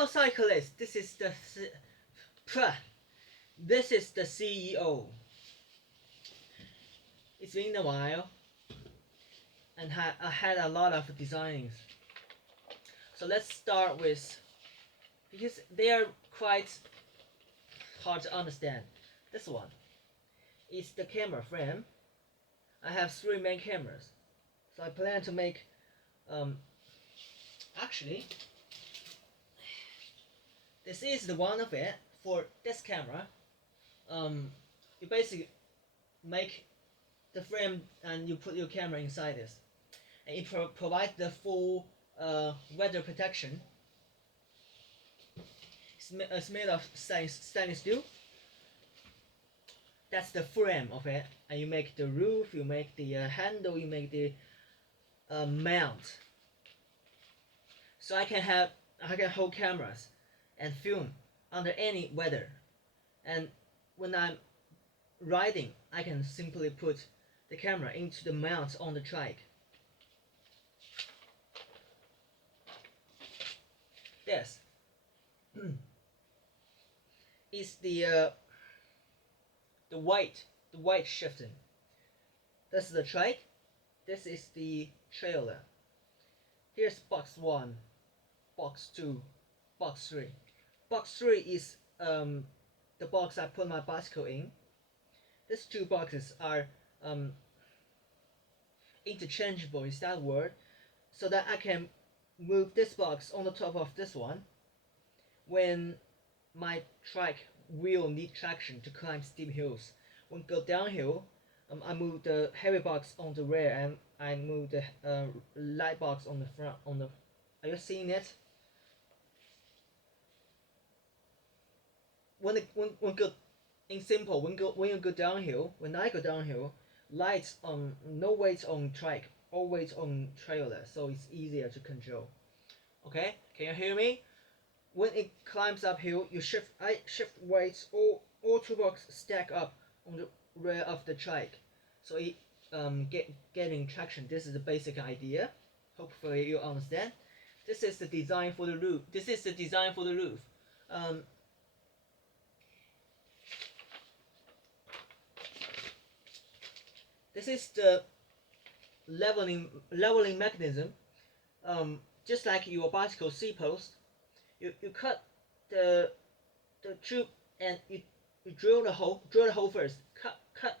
Fellow cyclists, this is the CEO. It's been a while, and I had a lot of designs. So let's start with, because they are quite hard to understand. This one is the camera frame. I have 3 main cameras, so I plan to make actually this is the one of it. For this camera, you basically make the frame and you put your camera inside this, and it provides the full weather protection. It's made of stainless steel. That's the frame of it, and you make the roof, you make the handle, you make the mount. So I can hold cameras and film under any weather, and when I'm riding, I can simply put the camera into the mount on the trike. This is the weight shifting. This is the trike. This is the trailer. Here's box 1, box 2, box 3. Box 3 is the box I put my bicycle in. These 2 boxes are interchangeable, is that word? So that I can move this box on the top of this one when my trike wheel need traction to climb steep hills. When go downhill, I move the heavy box on the rear, and I move the light box on the front. Are you seeing it? When go in simple, when you go downhill, when I go downhill, lights on, no weight on trike, all weight on trailer, so it's easier to control. Okay, can you hear me? When it climbs uphill, I shift weights, all 2 boxes stack up on the rear of the trike, so it getting traction. This is the basic idea. Hopefully you understand. This is the design for the roof. This is the leveling mechanism. Just like your bicycle seat post, you cut the tube, and you drill the hole first. Cut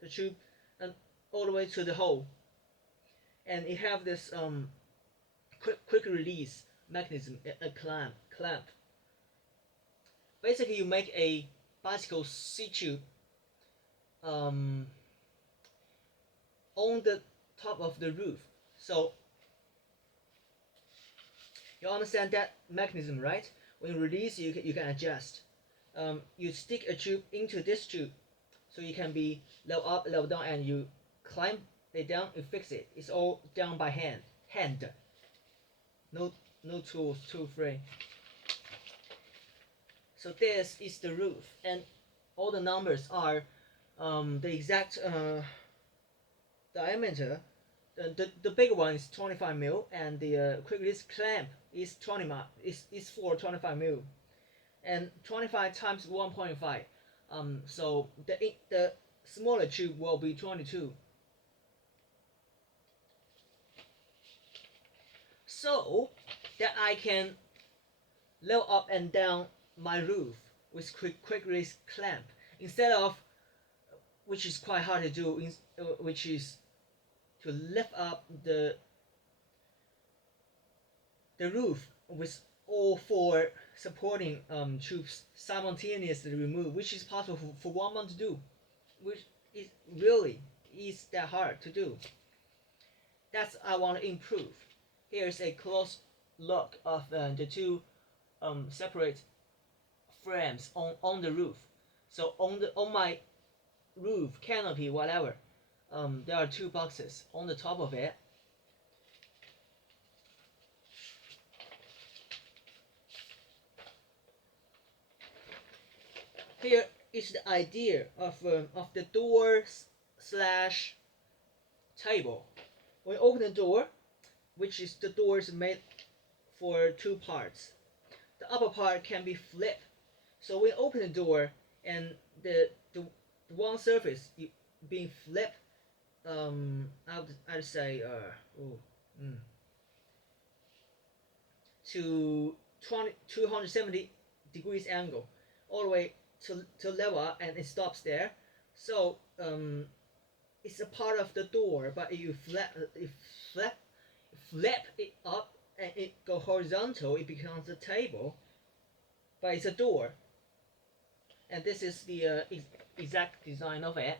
the tube and all the way to the hole, and it have this quick release mechanism, a clamp. Basically, you make a bicycle seat tube on the top of the roof. So you understand that mechanism, right? When you release, you can adjust. You stick a tube into this tube, so you can be level up, level down, and you climb it down, you fix it. It's all done by hand. No tools, tool free. So this is the roof, and all the numbers are the exact diameter. The big one is 25 mil, and the quick release clamp is 20 is for 25 mil, and 25 times 1.5. So the smaller tube will be 22. So that I can level up and down my roof with quick release clamp, instead of, which is quite hard to do, which is to lift up the roof with all 4 supporting tubes simultaneously removed, which is possible for one man to do, which is really is that hard to do. That's I want to improve. Here's a close look of the 2 separate frames on the roof. So on my roof canopy, whatever, there are 2 boxes on the top of it. Here is the idea of the door slash table. When you open the door, which is the door is made for 2 parts. the upper part can be flipped. So when you open the door and the one surface being flipped, I'd say to 270 degrees angle, all the way to level up, and it stops there. So it's a part of the door, but if you flip it up and it go horizontal, it becomes a table, but it's a door. And this is the exact design of it.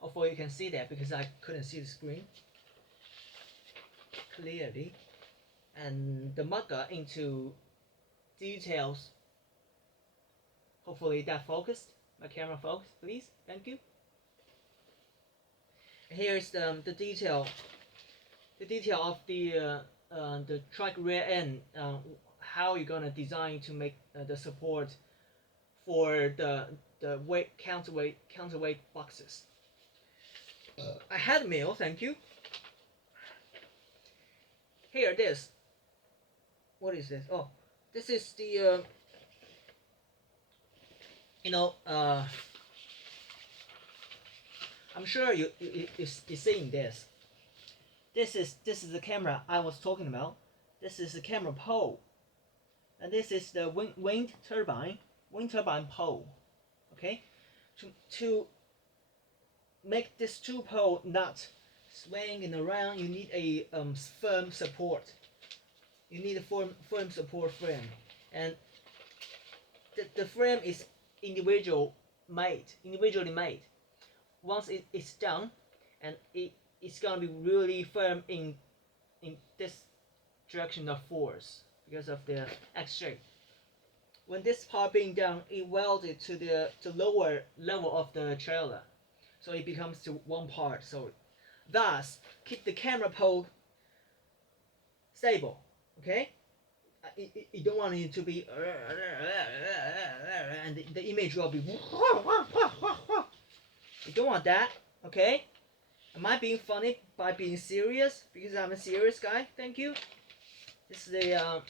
Hopefully you can see that, because I couldn't see the screen clearly. And the mud got into details. Hopefully that focused. My camera focused, please. Thank you. Here's the detail. The detail of the trike rear end. How you're gonna design to make the support for the counterweight boxes. I had a meal, thank you. Here it is. What is this? Oh, this is the I'm sure you're seeing this. This is the camera I was talking about. This is the camera pole, and this is the wind turbine pole. Okay, to make this two pole not swinging around, you need a firm support. You need a firm support frame, and the frame is individually made. Once it's done, and it's gonna be really firm in this direction of force because of the X shape. When this part being done, it welded to the lower level of the trailer, so it becomes to one part. So thus keep the camera pole stable. Okay, you don't want it to be and the image will be. You don't want that. Okay, am I being funny by being serious? Because I'm a serious guy. Thank you. This is the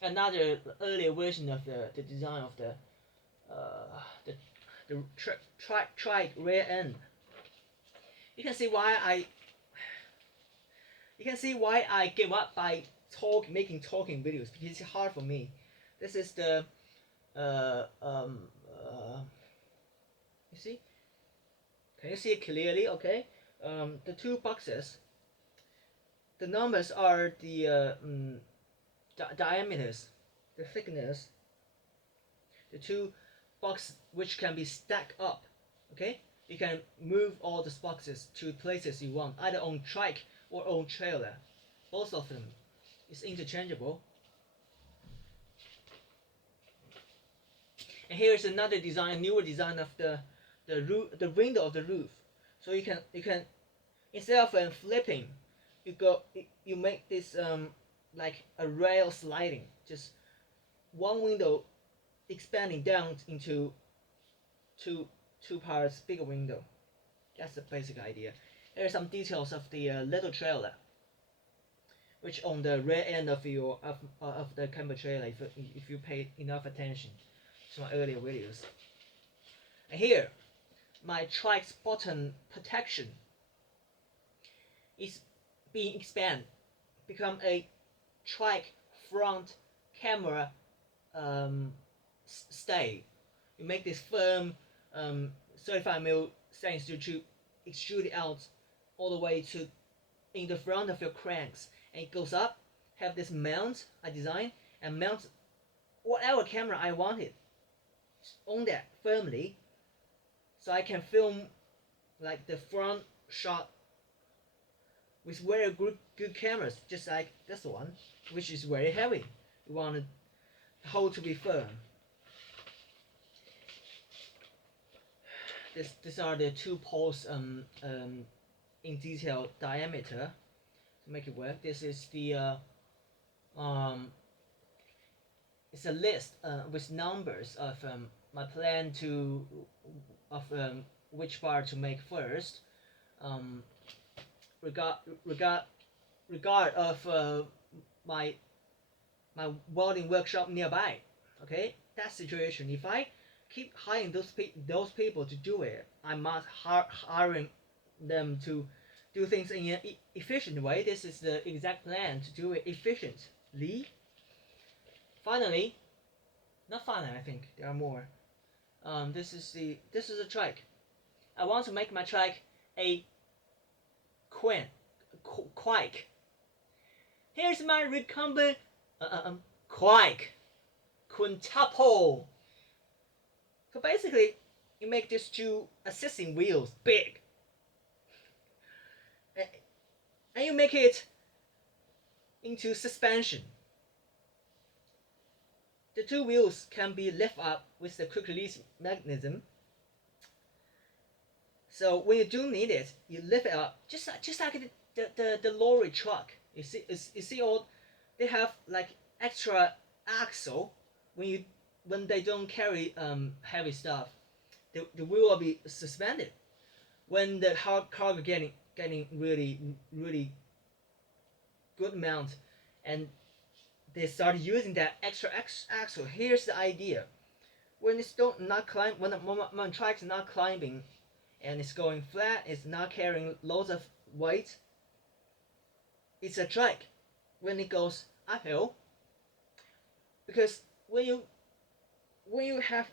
another earlier version of the design of the trike rear end. You can see why I give up by making talking videos, because it's hard for me. This is the you see? Can you see it clearly? Okay. The two boxes. The numbers are the diameters, the thickness. The two boxes which can be stacked up. Okay. You can move all the boxes to places you want, either on trike or on trailer. Both of them is interchangeable. And here is another design, a newer design of the window of the roof. So you can instead of flipping, you make this like a rail sliding, just one window expanding down into two parts bigger window. That's the basic idea. There are some details of the little trailer, which on the rear end of the camper trailer, if you pay enough attention to my earlier videos. And here, my trike's bottom protection is being expanded, become a trike front camera stay. You make this firm 35mm stainless steel tube, extrude it out all the way to in the front of your cranks, and it goes up. Have this mount I designed, and mount whatever camera I wanted on that firmly, so I can film like the front shot with very good cameras, just like this one, which is very heavy. You want the hole to be firm. These are the two poles in detail diameter to make it work. This is the it's a list with numbers of my plan of which part to make first. Regard of my my welding workshop nearby. Okay, that situation. If I keep hiring those people to do it, I must hiring them to do things in an efficient way. This is the exact plan to do it efficiently. Finally, not finally, I think there are more. This is a trike. I want to make my trike a quake. Here's my recumbent quake quintuple. So basically, you make these two assisting wheels big, and you make it into suspension. The two wheels can be lifted up with the quick release mechanism. So when you do need it, you lift it up, just like the lorry truck. You see all they have like extra axle when they don't carry heavy stuff. The wheel will be suspended. When the cargo getting really good amount, and they start using that extra axle. Here's the idea: when it's not climb, when the track's not climbing, and it's going flat, it's not carrying loads of weight. It's a trike. When it goes uphill, because when you have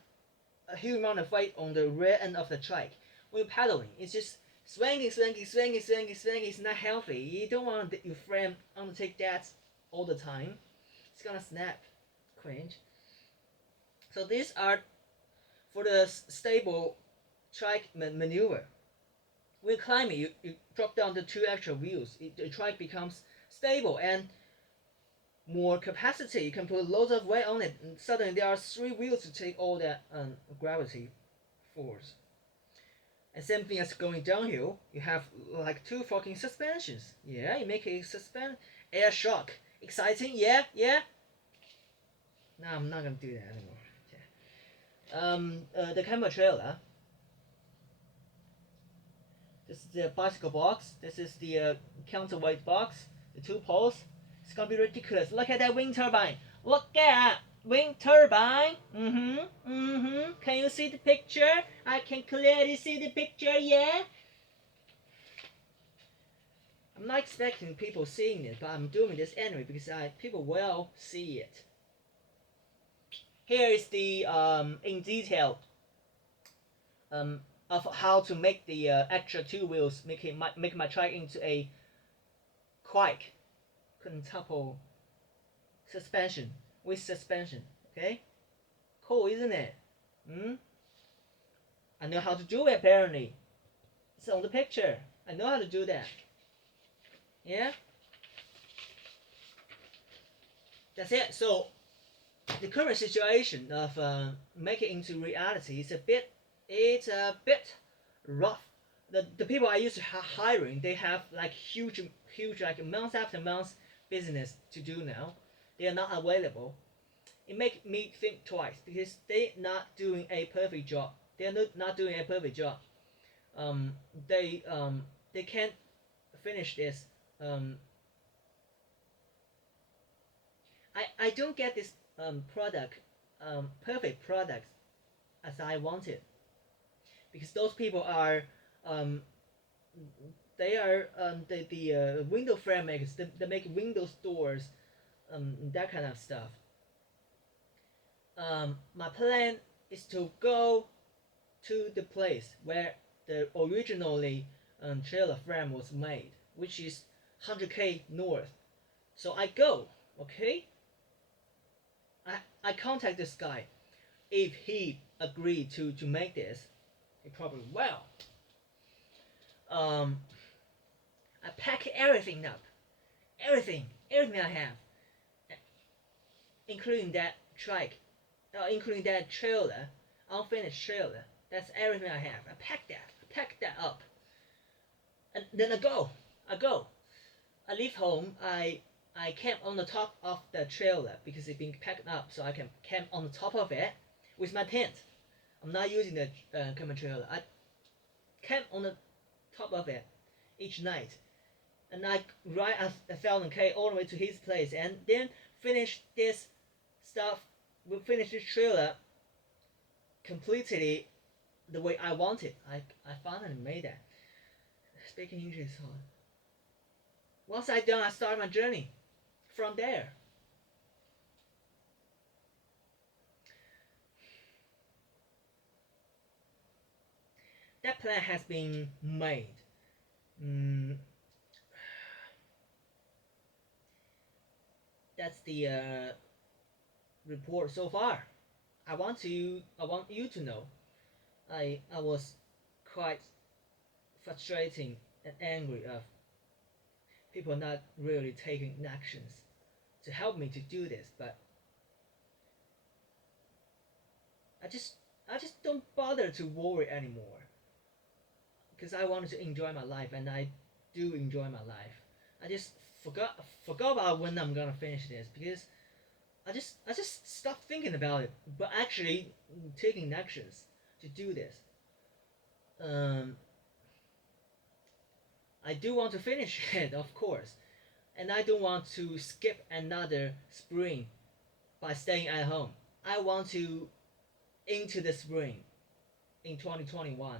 a huge amount of weight on the rear end of the trike, when you're pedaling, it's just swinging. It's not healthy. You don't want your frame undertake that all the time. It's gonna snap, cringe. So these are for the stable trike maneuver. When climbing, you drop down the two extra wheels. The trike becomes stable and more capacity. You can put loads of weight on it, and suddenly there are three wheels to take all that gravity force. And same thing as going downhill, you have like two fucking suspensions. Yeah, you make a air shock. Exciting, yeah. No, I'm not gonna do that anymore. Yeah. The camera trailer. This is the bicycle box. This is the counterweight box. The two poles. It's gonna be ridiculous. Look at that wind turbine. Look at wind turbine. Can you see the picture? I can clearly see the picture. Yeah. I'm not expecting people seeing it, but I'm doing this anyway because people will see it. Here is the in detail of how to make the extra two wheels make my trike into a quake quintuple suspension with suspension. Okay, cool, isn't it? I know how to do it. Apparently, it's on the picture. I know how to do that. Yeah. That's it. So the current situation of making it into reality is a bit rough. The people I used to hiring, they have like huge like month after month business to do now. They are not available. It makes me think twice because they're not doing a perfect job. They are not doing a perfect job. They can't finish this. I don't get this product perfect product as I wanted because those people are they are the window frame makers. They make window doors, that kind of stuff. My plan is to go to the place where the originally trailer frame was made, which is 100k north. So I go, okay. I contact this guy. If he agreed to make this, he probably will. I pack everything up, everything I have, including that trike, including that trailer, unfinished trailer. That's everything I have. I pack that up, and then I go. I leave home. I camp on the top of the trailer because it's being packed up, so I can camp on the top of it with my tent. I'm not using the camera trailer. I camp on the top of it each night, and I ride 1,000 k all the way to his place, and then finish this stuff, will finish this trailer completely the way I want it. I finally made that. Speaking English is hard. Once I done, I start my journey from there. That plan has been made. Mm, that's the report so far. I want you to know. I was quite frustrating and angry of people not really taking actions to help me to do this, but I just I just don't bother to worry anymore because I wanted to enjoy my life, and I do enjoy my life. I just forgot about when I'm gonna finish this because I just stopped thinking about it, but actually taking actions to do this. Um, I do want to finish it, of course, and I don't want to skip another spring by staying at home. I want to into the spring in 2021.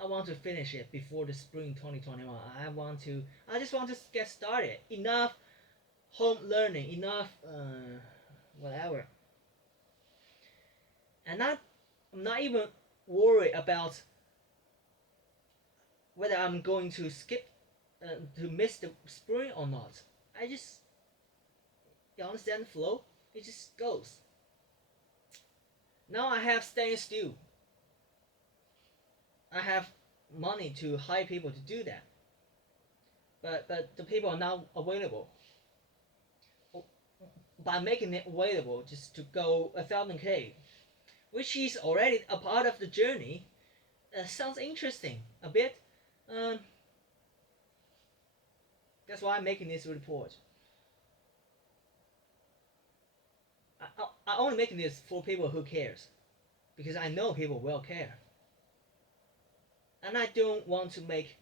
I want to finish it before the spring 2021. I just want to get started. Enough home learning, enough whatever. And I'm not even worried about whether I'm going to skip to miss the spring or not. I just, you understand the flow? It just goes. Now I have staying still. I have money to hire people to do that, but the people are not available. By making it available just to go 1,000K, which is already a part of the journey, sounds interesting a bit. Um, that's why I'm making this report. I only making this for people who cares, because I know people will care, and I don't want to make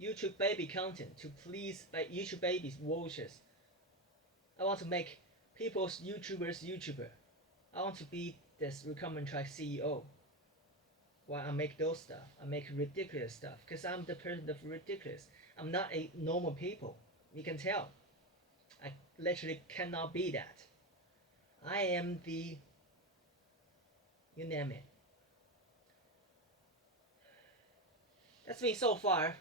YouTube baby content to please YouTube babies watchers. I want to make people's YouTuber. I want to be this recommend track CEO. Why I make those stuff? I make ridiculous stuff because I'm the person of ridiculous. I'm not a normal people. You can tell. I literally cannot be that. I am the, you name it. That's been so far